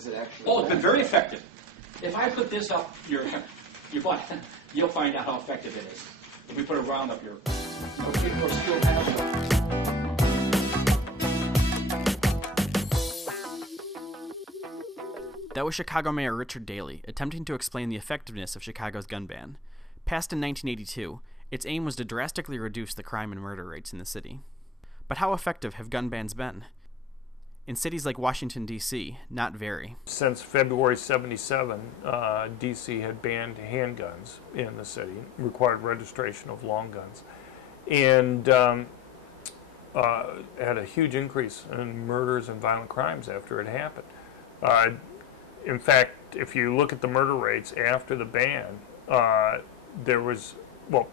Does it actually Oh, it's been very effective. If I put this up your butt, you'll find out how effective it is. If we put a round up your steel panel. That was Chicago Mayor Richard Daley attempting to explain the effectiveness of Chicago's gun ban. Passed in 1982, its aim was to drastically reduce the crime and murder rates in the city. But how effective have gun bans been? In cities like Washington, D.C., not very. Since February 77, D.C. had banned handguns in the city, required registration of long guns, and had a huge increase in murders and violent crimes after it happened. In fact, if you look at the murder rates after the ban,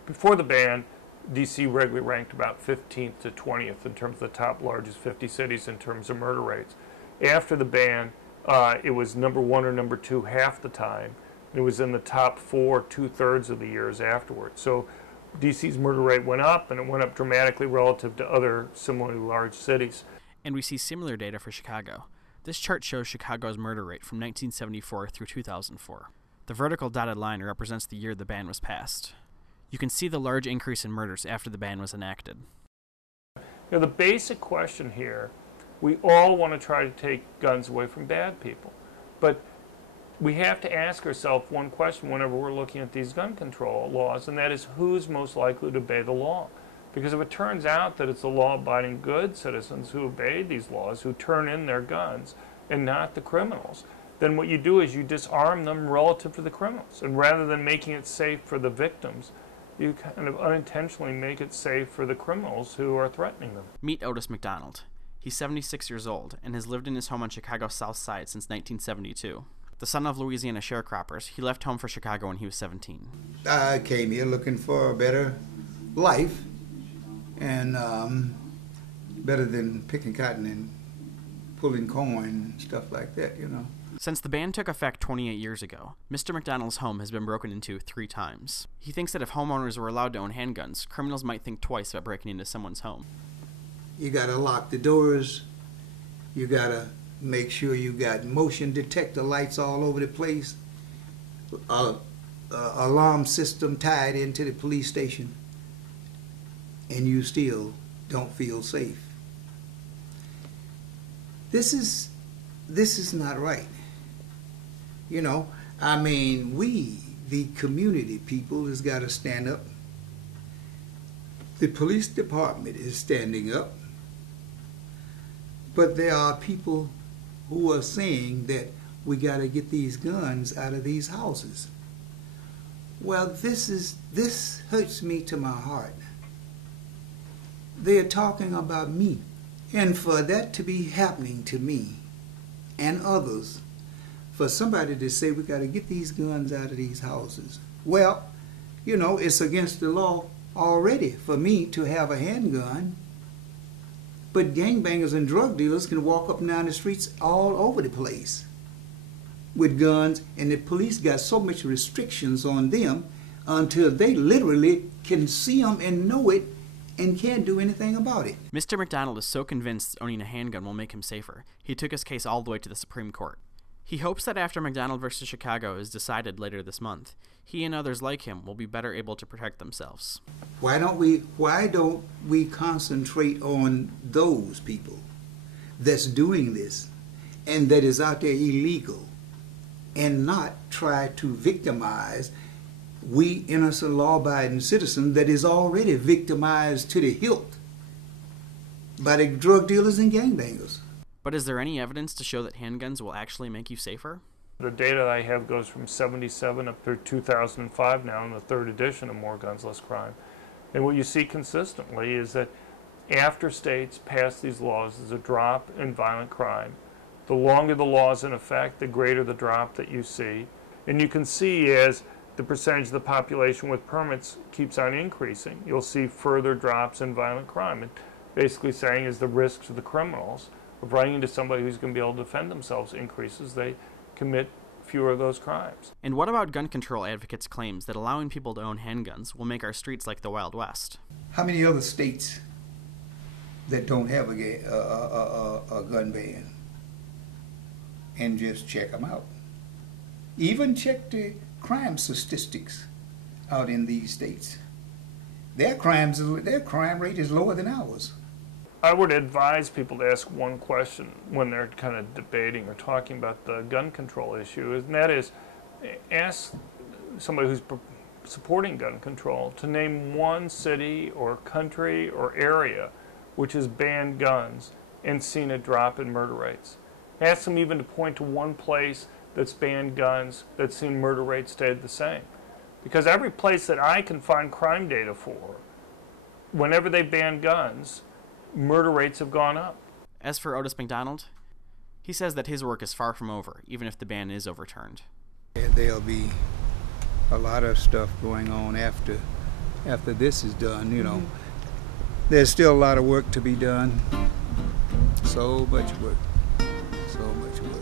before the ban, D.C. regularly ranked about 15th to 20th in terms of the top largest 50 cities in terms of murder rates. After the ban, it was number 1 or number 2 half the time. It was in the top 4 2/3 of the years afterwards. So D.C.'s murder rate went up, and it went up dramatically relative to other similarly large cities. And we see similar data for Chicago. This chart shows Chicago's murder rate from 1974 through 2004. The vertical dotted line represents the year the ban was passed. You can see the large increase in murders after the ban was enacted. The basic question here, we all want to try to take guns away from bad people. But we have to ask ourselves one question whenever we're looking at these gun control laws, and that is, who's most likely to obey the law? Because if it turns out that it's the law-abiding good citizens who obey these laws, who turn in their guns, and not the criminals, then what you do is you disarm them relative to the criminals. And rather than making it safe for the victims, you kind of unintentionally make it safe for the criminals who are threatening them. Meet Otis McDonald. He's 76 years old and has lived in his home on Chicago's South Side since 1972. The son of Louisiana sharecroppers, he left home for Chicago when he was 17. I came here looking for a better life, and better than picking cotton and pulling corn and stuff like that, you know. Since the ban took effect 28 years ago, Mr. McDonald's home has been broken into 3 times. He thinks that if homeowners were allowed to own handguns, criminals might think twice about breaking into someone's home. You gotta lock the doors. You gotta make sure you got motion detector lights all over the place. Alarm system tied into the police station. And you still don't feel safe. This is not right. You know, I mean, we, the community people, has got to stand up. The police department is standing up. But there are people who are saying that we got to get these guns out of these houses. Well, this hurts me to my heart. They are talking about me. And for that to be happening to me and others, for somebody to say we got to get these guns out of these houses. Well, you know, it's against the law already for me to have a handgun. But gangbangers and drug dealers can walk up and down the streets all over the place with guns, and the police got so much restrictions on them until they literally can see them and know it and can't do anything about it. Mr. McDonald is so convinced owning a handgun will make him safer, he took his case all the way to the Supreme Court. He hopes that after McDonald versus Chicago is decided later this month, he and others like him will be better able to protect themselves. Why don't we concentrate on those people that's doing this and that is out there illegal, and not try to victimize we innocent law-abiding citizen that is already victimized to the hilt by the drug dealers and gangbangers. But is there any evidence to show that handguns will actually make you safer? The data I have goes from 77 up through 2005 now in the 3rd edition of More Guns, Less Crime. And what you see consistently is that after states pass these laws, there's a drop in violent crime. The longer the law is in effect, the greater the drop that you see. And you can see as the percentage of the population with permits keeps on increasing, you'll see further drops in violent crime. And basically saying is the risk to the criminals of running into somebody who's going to be able to defend themselves increases. They commit fewer of those crimes. And what about gun control advocates' claims that allowing people to own handguns will make our streets like the Wild West? How many other states that don't have a gun ban? and just check them out. Even check the crime statistics out in these states. Their crime rate is lower than ours. I would advise people to ask one question when they're kind of debating or talking about the gun control issue, and that is, ask somebody who's supporting gun control to name one city or country or area which has banned guns and seen a drop in murder rates. Ask them even to point to one place that's banned guns that's seen murder rates stayed the same. Because every place that I can find crime data for, whenever they ban guns, murder rates have gone up. As for Otis McDonald, he says that his work is far from over, even if the ban is overturned. There'll be a lot of stuff going on after this is done, you know. There's still a lot of work to be done. So much work. So much work.